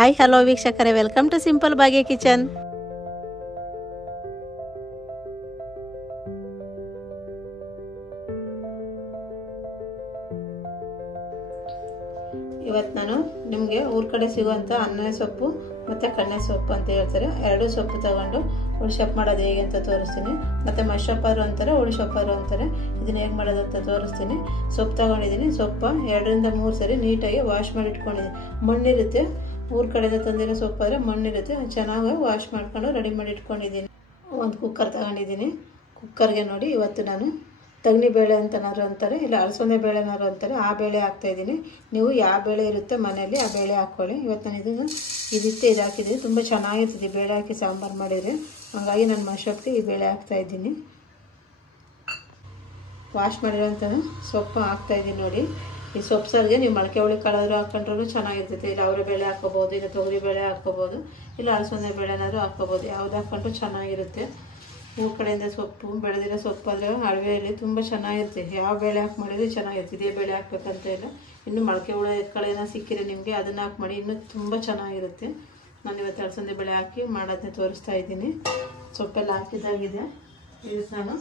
Hi hello ವೀಕ್ಷಕರೇ, welcome to simple Bhagya kitchen. ಇವತ್ತು ನಾನು ನಿಮಗೆ ಊರ ಕಡೆ ಸಿಗುವಂಥ ಅನ್ನೆ ಸೊಪ್ಪು ಮತ್ತು ಕಣ್ಣೆ ಸೊಪ್ಪು ಅಂತ ಹೇಳ್ತಾರೆ, ಎರಡೂ ಸೊಪ್ಪು ತಗೊಂಡು ಉಳ್ಸೊಪ್ಪು ಮಾಡೋದು ಹೇಗೆ ಅಂತ ತೋರಿಸ್ತೀನಿ. ಮತ್ತು ಮಶೊಪ್ಪಾರು ಅಂತಾರೆ, ಉಳ್ಸೊಪ್ಪಾರು ಅಂತಾರೆ. ಇದನ್ನ ಹೇಗೆ ಮಾಡೋದು ಅಂತ ತೋರಿಸ್ತೀನಿ. ಸೊಪ್ಪು ತಗೊಂಡಿದ್ದೀನಿ. ಸೊಪ್ಪು 2 ರಿಂದ 3 ಸರಿ ನೀಟಾಗಿ ವಾಶ್ ಮಾಡಿ ಇಟ್ಕೊಂಡಿದ್ದೀನಿ. ಮಣ್ಣಿರುತ್ತೆ, ಊರ ಕಡೆಯಿಂದ ತಂದಿರೋ ಸೊಪ್ಪಾದರೆ ಮಣ್ಣಿರುತ್ತೆ, ಚೆನ್ನಾಗಿ ವಾಶ್ ಮಾಡ್ಕೊಂಡು ರೆಡಿ ಮಾಡಿ ಇಟ್ಕೊಂಡಿದ್ದೀನಿ. ಒಂದು ಕುಕ್ಕರ್ ತಗೊಂಡಿದ್ದೀನಿ. ಕುಕ್ಕರ್ಗೆ ನೋಡಿ ಇವತ್ತು ನಾನು ತಗನಿ ಬೇಳೆ ಅಂತನಾರು ಅಂತಾರೆ, ಇಲ್ಲ ಅಲಸಂದೆ ಬೇಳೆನಾರು ಅಂತಾರೆ, ಆ ಬೇಳೆ ಹಾಕ್ತಾಯಿದ್ದೀನಿ. ನೀವು ಯಾವ ಬೇಳೆ ಇರುತ್ತೆ ಮನೆಯಲ್ಲಿ ಆ ಬೇಳೆ ಹಾಕ್ಕೊಳ್ಳಿ. ಇವತ್ತು ನಾನು ಇದಿತ್ತು ಇದು ಹಾಕಿದ್ದೀನಿ. ತುಂಬ ಚೆನ್ನಾಗಿರ್ತದೆ ಬೇಳೆ ಹಾಕಿ ಸಾಂಬಾರು ಮಾಡಿದರೆ. ಹಾಗಾಗಿ ನಾನು ಮಶೊಪ್ಪಿಗೆ ಈ ಬೇಳೆ ಹಾಕ್ತಾಯಿದ್ದೀನಿ. ವಾಶ್ ಮಾಡಿರೋಂಥ ಸೊಪ್ಪು ಹಾಕ್ತಾಯಿದ್ದೀನಿ ನೋಡಿ. ಈ ಸೊಪ್ಪು ಸಾರಿಗೆ ನೀವು ಮೊಳಕೆ ಹುಳಿ ಕಾಳಾದರೂ ಹಾಕೊಂಡ್ರೂ ಚೆನ್ನಾಗಿರ್ತೈತೆ. ಇಲ್ಲ ಅವರೆ ಬೇಳೆ ಹಾಕ್ಕೋಬೋದು, ಇಲ್ಲ ತೊಗರಿ ಬೇಳೆ ಹಾಕ್ಕೋಬೋದು, ಇಲ್ಲ ಅಲಸಂದೆ ಬೇಳೆನಾದರೂ ಹಾಕ್ಕೋಬೋದು. ಯಾವ್ದು ಹಾಕ್ಕೊಂಡ್ರೂ ಚೆನ್ನಾಗಿರುತ್ತೆ. ಊರ ಕಡೆಯಿಂದ ಸೊಪ್ಪು ಬೆಳೆದಿರೋ ಸೊಪ್ಪು ಆದರೆ ಅಡವೆಯಲ್ಲಿ ತುಂಬ ಚೆನ್ನಾಗಿರುತ್ತೆ. ಯಾವ ಬೇಳೆ ಹಾಕಿ ಮಾಡಿದ್ರೆ ಚೆನ್ನಾಗಿರುತ್ತೆ. ಇದೇ ಬೇಳೆ ಹಾಕ್ಬೇಕಂತ ಇಲ್ಲ. ಇನ್ನು ಮೊಳಕೆ ಹುಳ ಕಳೆನ ಸಿಕ್ಕಿದ್ರೆ ನಿಮಗೆ ಅದನ್ನು ಹಾಕಿ ಮಾಡಿ ಇನ್ನೂ ತುಂಬ ಚೆನ್ನಾಗಿರುತ್ತೆ. ನಾನು ಇವತ್ತು ಅಲಸಂದೆ ಬೇಳೆ ಹಾಕಿ ಮಾಡೋದನ್ನ ತೋರಿಸ್ತಾ ಇದ್ದೀನಿ. ಸೊಪ್ಪೆಲ್ಲ ಹಾಕಿದ್ದಾಗಿದೆ. ಇದಕ್ಕೆ ನಾನು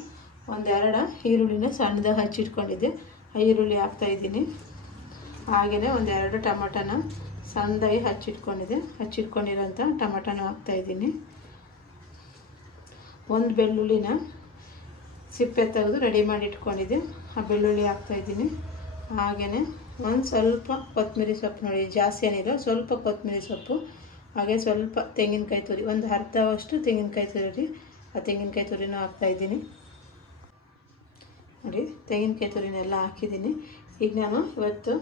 1-2 ಈರುಳ್ಳಿನ ಸಣ್ಣದಾಗಿ ಹಚ್ಚಿಟ್ಕೊಂಡಿದ್ದೆ, ಆ ಈರುಳ್ಳಿ ಹಾಕ್ತಾಯಿದ್ದೀನಿ. ಹಾಗೆಯೇ 1-2 ಟೊಮಟೊನ ಸಣ್ಣದಾಗಿ ಹಚ್ಚಿಟ್ಕೊಂಡಿರೋಂಥ ಟೊಮಟೊನ ಹಾಕ್ತಾಯಿದ್ದೀನಿ. 1 ಬೆಳ್ಳುಳ್ಳಿನ ಸಿಪ್ಪೆ ತೆಗೆದು ರೆಡಿ ಮಾಡಿ ಇಟ್ಕೊಂಡಿದ್ದೆ, ಆ ಬೆಳ್ಳುಳ್ಳಿ ಹಾಕ್ತಾಯಿದ್ದೀನಿ. ಹಾಗೆಯೇ ಒಂದು ಸ್ವಲ್ಪ ಕೊತ್ತಂಬರಿ ಸೊಪ್ಪು ನೋಡಿ, ಜಾಸ್ತಿ ಏನಿಲ್ಲ, ಸ್ವಲ್ಪ ಕೊತ್ತಂಬರಿ ಸೊಪ್ಪು. ಹಾಗೆ ಸ್ವಲ್ಪ ತೆಂಗಿನಕಾಯಿ ತುರಿ, ಒಂದು ಅರ್ಧವಷ್ಟು ತೆಂಗಿನಕಾಯಿ ತುರಿ, ಆ ತೆಂಗಿನಕಾಯಿ ತುರಿನೂ ಹಾಕ್ತಾಯಿದ್ದೀನಿ ನೋಡಿ. ತೆಂಗಿನಕಾಯಿ ತುರಿನೆಲ್ಲ ಹಾಕಿದ್ದೀನಿ. ಈಗ ನಾನು ಇವತ್ತು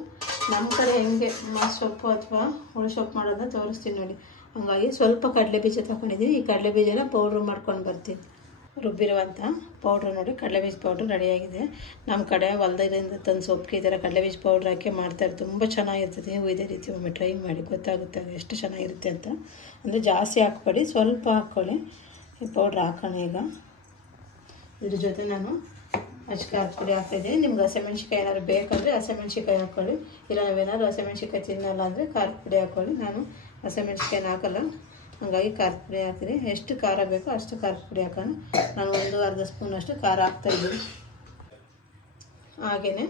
ನಮ್ಮ ಕಡೆ ಹೆಂಗೆ ಸೊಪ್ಪು ಅಥವಾ ಹುಳಿ ಸೊಪ್ಪು ಮಾಡೋದನ್ನ ತೋರಿಸ್ತೀನಿ ನೋಡಿ. ಹಾಗಾಗಿ ಸ್ವಲ್ಪ ಕಡಲೆ ಬೀಜ ತಗೊಂಡಿದ್ದೀನಿ. ಈ ಕಡಲೆ ಬೀಜನ ಪೌಡ್ರ್ ಮಾಡ್ಕೊಂಡು ಬರ್ತೀನಿ. ರುಬ್ಬಿರುವಂಥ ಪೌಡ್ರ್ ನೋಡಿ, ಕಡಲೆ ಬೀಜ ಪೌಡ್ರ್ ರೆಡಿಯಾಗಿದೆ. ನಮ್ಮ ಕಡೆ ಹೊಲದಿಂದ ತಂದು ಸೊಪ್ಪಿಗೆ ಈ ಥರ ಕಡಲೆ ಬೀಜ ಪೌಡ್ರ್ ಹಾಕಿ ಮಾಡ್ತಾರೆ, ತುಂಬ ಚೆನ್ನಾಗಿರ್ತದೆ. ನೀವು ಇದೇ ರೀತಿ ಒಮ್ಮೆ ಟ್ರೈ ಮಾಡಿ, ಗೊತ್ತಾಗುತ್ತೆ ಎಷ್ಟು ಚೆನ್ನಾಗಿರುತ್ತೆ ಅಂತ. ಅಂದರೆ ಜಾಸ್ತಿ ಹಾಕ್ಬೇಡಿ, ಸ್ವಲ್ಪ ಹಾಕ್ಕೊಳ್ಳಿ. ಈ ಪೌಡ್ರ್ ಹಾಕೋಣ. ಈಗ ಇದ್ರ ಜೊತೆ ನಾನು ಖಾರದ ಪುಡಿ ಹಾಕ್ತಾಯಿದ್ದೀನಿ. ನಿಮ್ಗೆ ಹಸಿಮೆಣ್ಸಿಕಾಯಿ ಏನಾದ್ರು ಬೇಕಂದರೆ ಹಸಿಮೆಣ್ಸಿಕಾಯಿ ಹಾಕ್ಕೊಳ್ಳಿ, ಇಲ್ಲ ನಾವೇನಾದ್ರು ಹಸಿಮೆಣ್ಸಿಕಾಯಿ ತಿನ್ನಲ್ಲ ಅಂದರೆ ಖಾರದ ಪುಡಿ ಹಾಕ್ಕೊಳ್ಳಿ. ನಾನು ಹಸಿಮೆಣ್ಸಿಕಾಯಿನ ಹಾಕಲ್ಲ, ಹಾಗಾಗಿ ಖಾರದ ಪುಡಿ ಹಾಕ್ತೀನಿ. ಎಷ್ಟು ಖಾರ ಬೇಕೋ ಅಷ್ಟು ಖಾರದ ಪುಡಿ ಹಾಕೋಣ. ನಾನು 1-1/2 ಸ್ಪೂನಷ್ಟು ಖಾರ ಹಾಕ್ತಾಯಿದ್ದೀನಿ. ಹಾಗೆಯೇ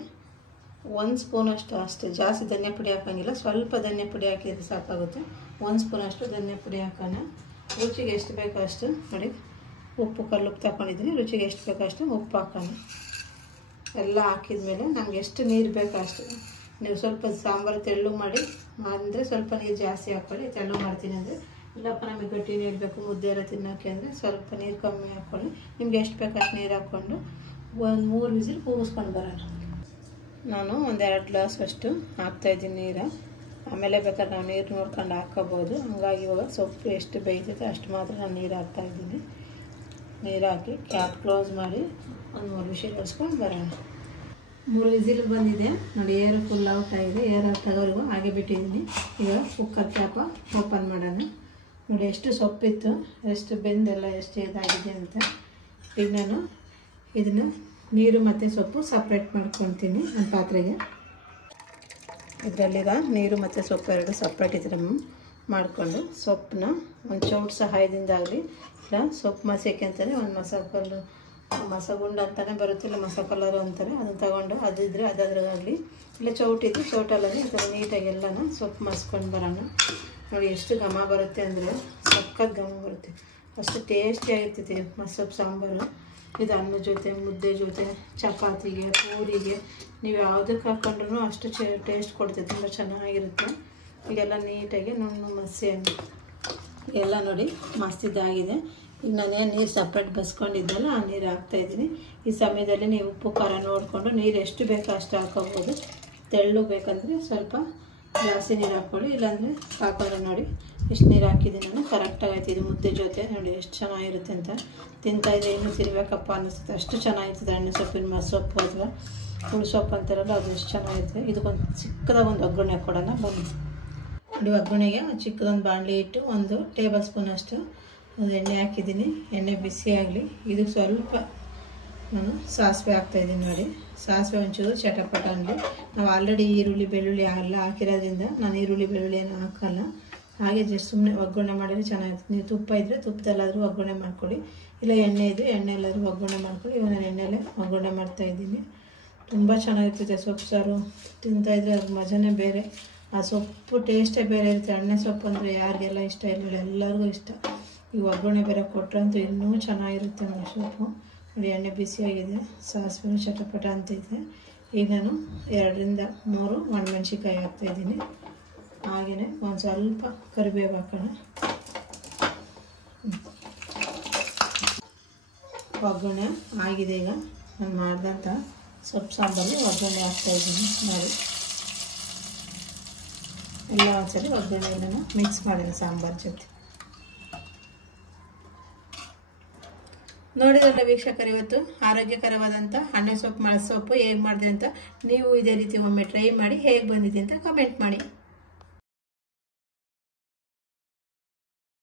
1 ಸ್ಪೂನಷ್ಟು ಅಷ್ಟೇ, ಜಾಸ್ತಿ ಧನಿಯಾ ಪುಡಿ ಹಾಕೋಂಗಿಲ್ಲ, ಸ್ವಲ್ಪ ಧನಿಯಾ ಪುಡಿ ಹಾಕಿದರೆ ಸಾಕಾಗುತ್ತೆ. 1 ಸ್ಪೂನಷ್ಟು ಧನಿಯಾ ಪುಡಿ ಹಾಕೋಣ. ರುಚಿಗೆ ಎಷ್ಟು ಬೇಕೋ ಅಷ್ಟು ನೋಡಿ. ಉಪ್ಪು ಕಲ್ಲುಪ್ಪು ತಗೊಂಡಿದ್ದೀನಿ, ರುಚಿಗೆ ಎಷ್ಟು ಬೇಕೋ ಅಷ್ಟು ಉಪ್ಪು ಹಾಕೋಣ. ಎಲ್ಲ ಹಾಕಿದ ಮೇಲೆ ನಮ್ಗೆ ಎಷ್ಟು ನೀರು ಬೇಕೋ ಅಷ್ಟು. ನೀವು ಸ್ವಲ್ಪ ಸಾಂಬಾರು ತೆಳ್ಳು ಮಾಡಿ ಅಂದರೆ ಸ್ವಲ್ಪ ನೀರು ಜಾಸ್ತಿ ಹಾಕ್ಕೊಳ್ಳಿ. ತೆಳ್ಳು ಮಾಡ್ತೀನಿ ಅಂದರೆ, ಇಲ್ಲಪ್ಪ ನಮಗೆ ಗಟ್ಟಿ ನೀರು ಬೇಕು ಮುದ್ದೆ ಎಲ್ಲ ತಿನ್ನೋಕ್ಕೆ ಅಂದರೆ ಸ್ವಲ್ಪ ನೀರು ಕಮ್ಮಿ ಹಾಕ್ಕೊಳ್ಳಿ. ನಿಮ್ಗೆ ಎಷ್ಟು ಬೇಕು ಅಷ್ಟು ನೀರು ಹಾಕ್ಕೊಂಡು 1-3 ವಿಸಿಲ್ ಕೂಗಿಸ್ಕೊಂಡು ಬರೋಣ. ನಾನು 1-2 ಗ್ಲಾಸ್ ಅಷ್ಟು ಹಾಕ್ತಾಯಿದ್ದೀನಿ ನೀರು. ಆಮೇಲೆ ಬೇಕಾದ್ರೆ ನಾವು ನೀರು ನೋಡ್ಕೊಂಡು ಹಾಕ್ಕೋಬೋದು. ಹಾಗಾಗಿ ಇವಾಗ ಸೊಪ್ಪು ಎಷ್ಟು ಬೇಯ್ತೈತೆ ಅಷ್ಟು ಮಾತ್ರ ನಾನು ನೀರು ಹಾಕ್ತಾಯಿದ್ದೀನಿ. ನೀರು ಹಾಕಿ ಕ್ಯಾಪ್ ಕ್ಲೋಸ್ ಮಾಡಿ 1-3 ವಿಸಿಲ್ ಹೊಡ್ಸ್ಕೊಂಡು ಬರೋಣ. 3 ವಿಸಿಲ್ ಬಂದಿದೆ ನೋಡಿ. ಏರ್ ಫುಲ್ ಔಟ್ ಆಗಿದೆ. ಏರ್ ಔಟ್ ಆಗೋವರೆಗೂ ಹಾಗೆ ಬಿಟ್ಟಿದ್ದೀನಿ. ಈಗ ಕುಕ್ಕರ್ ಕ್ಯಾಪ ಓಪನ್ ಮಾಡೋಣ. ನೋಡಿ ಎಷ್ಟು ಸೊಪ್ಪಿತ್ತು, ಎಷ್ಟು ಬೆಂದೆಲ್ಲ ಎಷ್ಟು ಇದಾಗಿದೆ ಅಂತ. ಈಗ ನಾನು ಇದನ್ನು ನೀರು ಮತ್ತು ಸೊಪ್ಪು ಸಪ್ರೇಟ್ ಮಾಡ್ಕೊತೀನಿ ಒಂದು ಪಾತ್ರೆಗೆ. ಇದರಲ್ಲೀಗ ನೀರು ಮತ್ತು ಸೊಪ್ಪು ಎರಡು ಸಪ್ರೇಟ್ ಇದ್ರೆ ಮಾಡಿಕೊಂಡು ಸೊಪ್ಪನ್ನ ಒಂದು ಚೌಟ್ ಸಹಾಯದಿಂದ ಆಗಲಿ, ಇಲ್ಲ ಸೊಪ್ಪು ಮಸಕ್ಕೆ ಅಂತಾನೆ ಒಂದು ಮಸಗುಂಡು ಅಂತಲೇ ಬರುತ್ತಿಲ್ಲ, ಮಸಕಲ್ಲರು ಅಂತಾರೆ, ಅದನ್ನು ತಗೊಂಡು ಅದಿದ್ರೆ ಅದಾದ್ರಾಗಲಿ, ಇಲ್ಲ ಚೌಟಿದ್ದು ಚೌಟಲ್ಲದೆ ಈ ಥರ ನೀಟಾಗಿ ಎಲ್ಲನೂ ಸೊಪ್ಪು ಮಸ್ಕೊಂಡು ಬರೋಣ. ನೋಡಿ ಎಷ್ಟು ಘಮ ಬರುತ್ತೆ ಅಂದರೆ ಸಕ್ಕತ್ ಘಮ ಬರುತ್ತೆ, ಅಷ್ಟು ಟೇಸ್ಟಿಯಾಗಿರ್ತೈತಿ ಮಸೊಪ್ಪು ಸಾಂಬಾರು. ಇದು ಅನ್ನದ ಜೊತೆ, ಮುದ್ದೆ ಜೊತೆ, ಚಪಾತಿಗೆ, ಪೂರಿಗೆ, ನೀವು ಯಾವುದಕ್ಕೆ ಹಾಕ್ಕೊಂಡ್ರೂ ಅಷ್ಟು ಟೇಸ್ಟ್ ಕೊಡ್ತೈತೆ, ತುಂಬ ಚೆನ್ನಾಗಿರುತ್ತೆ. ಈಗೆಲ್ಲ ನೀಟಾಗಿ ನುಣ್ಣು ಮಸಿ ಎಲ್ಲ ನೋಡಿ ಮಸ್ತಿದ್ದಾಗಿದೆ. ಈಗ ನಾನೇನು ನೀರು ಸಪ್ರೇಟ್ ಬಸ್ಕೊಂಡಿದ್ದಲ್ಲ ಆ ನೀರು ಹಾಕ್ತಾಯಿದ್ದೀನಿ. ಈ ಸಮಯದಲ್ಲಿ ನೀವು ಉಪ್ಪು ಖಾರ ನೋಡಿಕೊಂಡು ನೀರು ಎಷ್ಟು ಬೇಕೋ ಅಷ್ಟು ಹಾಕೋಬೋದು. ತೆಳ್ಳು ಬೇಕಂದರೆ ಸ್ವಲ್ಪ ಜಾಸ್ತಿ ನೀರು ಹಾಕ್ಕೊಳ್ಳಿ, ಇಲ್ಲಾಂದರೆ ಹಾಕೋದ್ರೆ ನೋಡಿ ಇಷ್ಟು ನೀರು ಹಾಕಿದ್ದೀನಿ ನಾನು. ಕರೆಕ್ಟಾಗಿ ಆಯ್ತು. ಇದು ಮುದ್ದೆ ಜೊತೆ ನೋಡಿ ಎಷ್ಟು ಚೆನ್ನಾಗಿರುತ್ತೆ ಅಂತ. ತಿಂತಾಯಿದ್ರೆ ಇನ್ನೂ ತಿನ್ಬೇಕಪ್ಪ ಅನ್ನಿಸುತ್ತೆ, ಅಷ್ಟು ಚೆನ್ನಾಗಿರ್ತದೆ. ಎಣ್ಣೆ ಸೊಪ್ಪಿನ ಸೊಪ್ಪು ಅಥವಾ ಹುಳಿ ಸೊಪ್ಪು ಅಂತಾರಲ್ಲ, ಅದು ಎಷ್ಟು ಚೆನ್ನಾಗಿರುತ್ತೆ. ಇದಕ್ಕೊಂದು ಚಿಕ್ಕದಾಗಿ ಒಂದು ಒಗ್ಗರಣೆ ಹಾಕ್ಕೊಡೋಣ ಬನ್ನಿ. ನೋಡಿ ಒಗ್ಗರಣೆಗೆ ಚಿಕ್ಕದೊಂದು ಬಾಣಲಿ ಇಟ್ಟು 1 ಟೇಬಲ್ ಸ್ಪೂನ್ ಅಷ್ಟು ಎಣ್ಣೆ ಹಾಕಿದ್ದೀನಿ. ಎಣ್ಣೆ ಬಿಸಿ ಆಗಲಿ. ಇದಕ್ಕೆ ಸ್ವಲ್ಪ ನಾನು ಸಾಸಿವೆ ಹಾಕ್ತಾಯಿದ್ದೀನಿ ನೋಡಿ. ಸಾಸಿವೆ ಒಂಚೂರು ಚಟಪಟ ಅನ್ನಲಿ. ನಾವು ಆಲ್ರೆಡಿ ಈರುಳ್ಳಿ ಬೆಳ್ಳುಳ್ಳಿ ಎಲ್ಲ ಹಾಕಿರೋದ್ರಿಂದ ನಾನು ಈರುಳ್ಳಿ ಬೆಳ್ಳುಳ್ಳಿ ಏನು ಹಾಕಲ್ಲ. ಹಾಗೆ ಜಸ್ಟ್ ಸುಮ್ಮನೆ ಒಗ್ಗರಣೆ ಮಾಡಿದರೆ ಚೆನ್ನಾಗಿರುತ್ತೆ. ನೀವು ತುಪ್ಪ ಇದ್ದರೆ ತುಪ್ಪದಲ್ಲಾದರೂ ಒಗ್ಗರಣೆ ಮಾಡ್ಕೊಳ್ಳಿ, ಇಲ್ಲ ಎಣ್ಣೆ ಇದ್ದರೆ ಎಣ್ಣೆಲ್ಲಾದರೂ ಒಗ್ಗರಣೆ ಮಾಡ್ಕೊಳ್ಳಿ. ಇವಾಗ ನಾನು ಎಣ್ಣೆಲೆ ಒಗ್ಗರಣೆ ಮಾಡ್ತಾಯಿದ್ದೀನಿ. ತುಂಬ ಚೆನ್ನಾಗಿರ್ತದೆ ಸೊಪ್ಪು ಸಾರು. ತಿಂತಾಯಿದ್ರೆ ಅದ್ರ ಮಜಾನೇ ಬೇರೆ, ಆ ಸೊಪ್ಪು ಟೇಸ್ಟೇ ಬೇರೆ ಇರುತ್ತೆ. ಎಣ್ಣೆ ಸೊಪ್ಪು ಅಂದರೆ ಯಾರಿಗೆಲ್ಲ ಇಷ್ಟ ಇಲ್ಲ, ಎಲ್ಲರಿಗೂ ಇಷ್ಟ. ಈ ಒಗ್ಗರಣೆ ಬೇರೆ ಕೊಟ್ಟರಂತೂ ಇನ್ನೂ ಚೆನ್ನಾಗಿರುತ್ತೆ ನೋಡಿ ಸೊಪ್ಪು. ನೋಡಿ ಎಣ್ಣೆ ಬಿಸಿಯಾಗಿದೆ, ಸಾಸಿವೆ ಚಟಪಟ ಅಂತಿದೆ. ಈಗ ನಾನು 2ರಿಂದ 3 ಒಣಮೆಣ್ಸಿಕಾಯಿ ಹಾಕ್ತಾಯಿದ್ದೀನಿ. ಹಾಗೆಯೇ ಒಂದು ಸ್ವಲ್ಪ ಕರಿಬೇವು ಹಾಕೋಣ. ಒಗ್ಗರಣೆ ಆಗಿದೆ. ಈಗ ನಾನು ಮಾಡಿದಂಥ ಸೊಪ್ಪು ಸಾಂಬಾರು ಒಗ್ಗರಣೆ ಹಾಕ್ತಾಯಿದ್ದೀನಿ. ನೋಡಿ ಎಲ್ಲ ಒಂದ್ಸರಿ ಒಗ್ಗರಣೆ ಎಲ್ಲ ಮಿಕ್ಸ್ ಮಾಡಿದೆ ಸಾಂಬಾರು ಜೊತೆ. ನೋಡಿದ್ರಲ್ಲ ವೀಕ್ಷಕರು, ಇವತ್ತು ಆರೋಗ್ಯಕರವಾದಂಥ ಹಣ್ಣೆ ಸೊಪ್ಪು, ಸೊಪ್ಪು ಹೇಗೆ ಮಾಡಿದೆ ಅಂತ ನೀವು ಇದೇ ರೀತಿ ಒಮ್ಮೆ ಟ್ರೈ ಮಾಡಿ ಹೇಗೆ ಬಂದಿದೆ ಅಂತ ಕಮೆಂಟ್ ಮಾಡಿ.